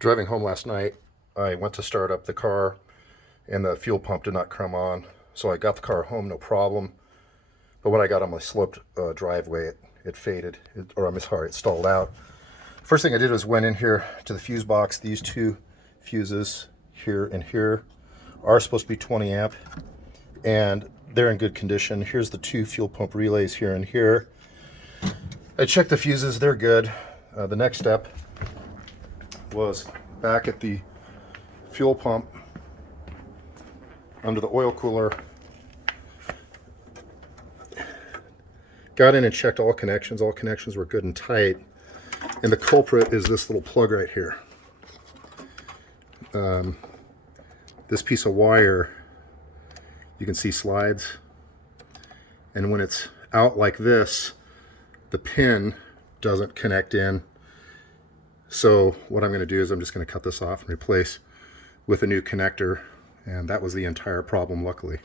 Driving home last night, I went to start up the car and the fuel pump did not come on. So I got the car home, no problem. But when I got on my sloped driveway, it faded, it stalled out. First thing I did was went in here to the fuse box. These two fuses here and here are supposed to be 20 amp and they're in good condition. Here's the two fuel pump relays here and here. I checked the fuses, they're good. The next step was back at the fuel pump under the oil cooler. Got in and checked all connections. All connections were good and tight. And the culprit is this little plug right here. This piece of wire, you can see slides. And when it's out like this, the pin doesn't connect in. So what I'm going to do is I'm just going to cut this off and replace with a new connector. And that was the entire problem, luckily.